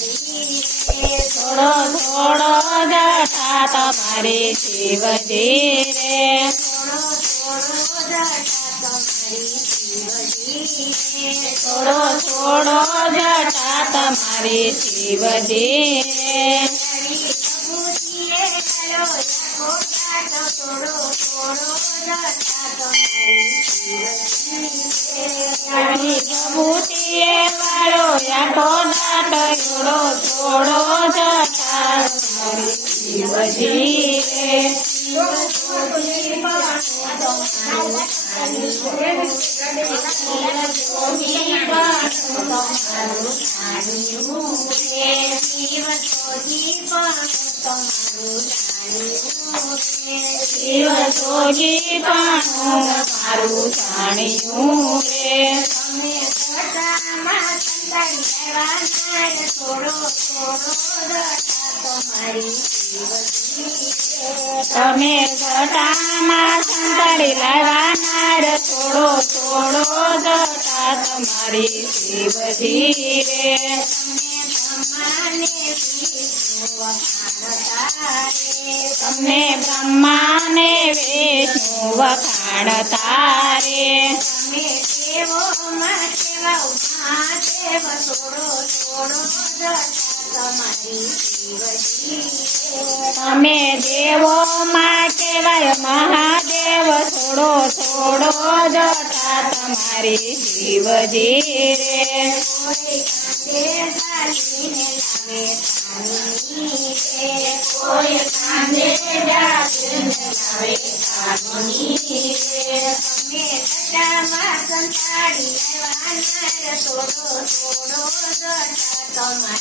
જીવજી રે થોડો થોડો જટા તમારી શિવજી રે. થોડો થોડો જટા તમારી જીવજી રે થોડો થોડો જટા તમારી શિવજી રે. પ્રભુતિએ વાળો યાકો દાટો થોડો થોડો શિવ જોગી પણ મારું જાણ્યું રે તમે જટામાં સંતાડી લાવવાનાર થોડો થોડો જટા તમારી શિવજી રે તમને બ્રહ્માને વિષ્ણુ વખાણ તારે તમે દેવોમાં કહેવાય, મહાદેવ થોડો થોડો જટા તમારી શિવજી રે. કોઈ કાંદે જાગને લાવે રે તમે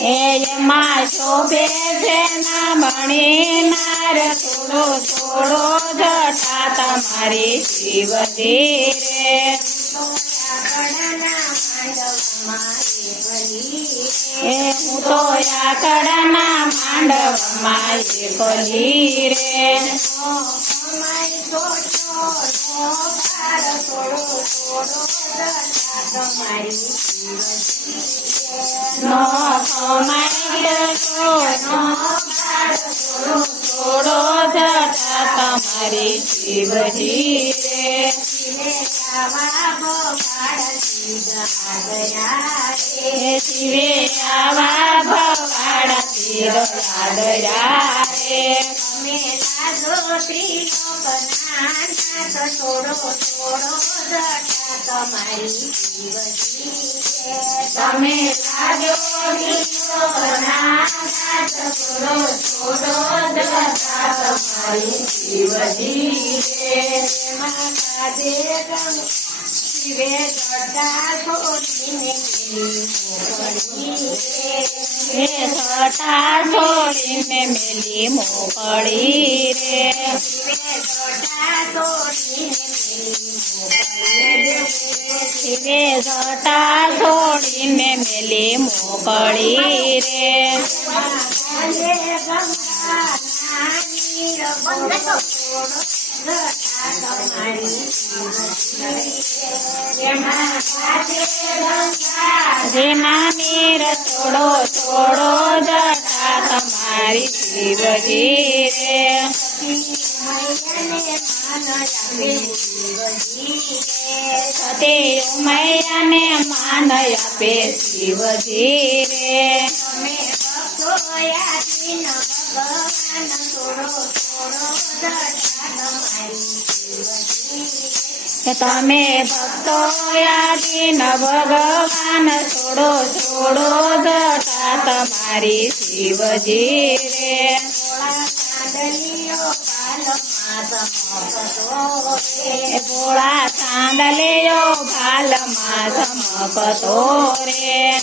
એમાં શોભે છે ના નાર, થોડો થોડો જટા તમારી શિવજી રે હું તો આકડાના માંડવમાં એકલી રે નો કમાઈ તો નો થોડો થોડો જટા તમારી શિવજી રે એ શિવે આવા ભવાડા તીર લાદરા રે થોડો થોડો જટા તમારી જીવજી તમે એ છટા છોડીને મેલી મોકળી રે શિવે જટા છોડીને મેલી મોકળી રે નીર થોડો થોડો જટા તમારી શિવજી રે સતી ઉમૈયાને માન આપે શિવજી રે કે તમે ભક્તો યાદીન ભગવાન છોડો છોડો જટા તમારી શિવજી રે. ભોળા ચાંદલિયો, ભાલમાં સમપતો રે.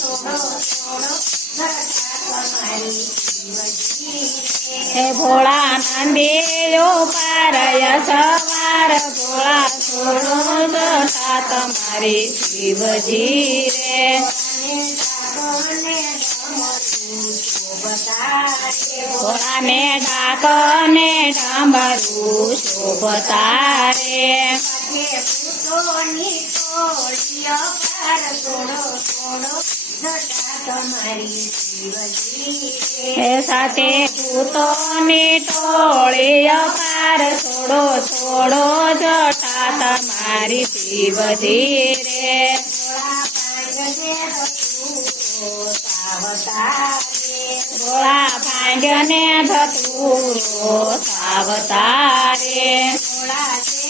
થોડો થોડો તમારી શિવજી એ ભોળા નંદીયો પારય સવાર, ભોળા જટા તમારી શિવજી રે. ભોળાને ડાકને ડાંબરું શોભતા રે. એ સાથે ભૂતોની ટોળી અપાર છોડો છોડો જટા તમારી શિવજી રે. ભોળા ભાંડ્યને ધતુરો સાવતારે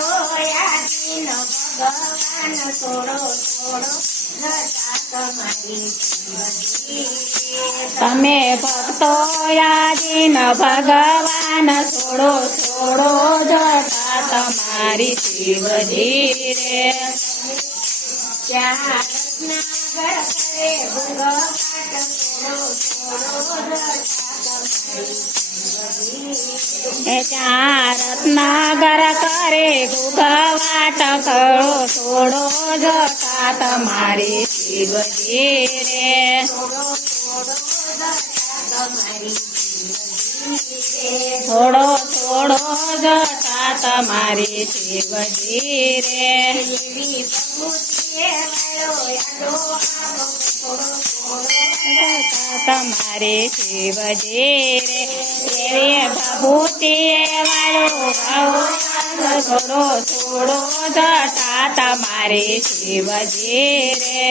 યાદીન ભગવાન થોડો થોડો તમે ભક્તો યાદીન ભગવાન થોડો થોડો જતા તમારી શિવજી રે. ભગવાન રત્નાગર કરે ભૂગવાટ કરો થોડો જતા તમારી શિવજી રે થોડો થોડો જતા તમારી શિવજી રે છોડો જટા તમારી શિવજી રે રે એવી ભભૂતિ વાળો ભાવ થોડો થોડો જટા તમારી રે.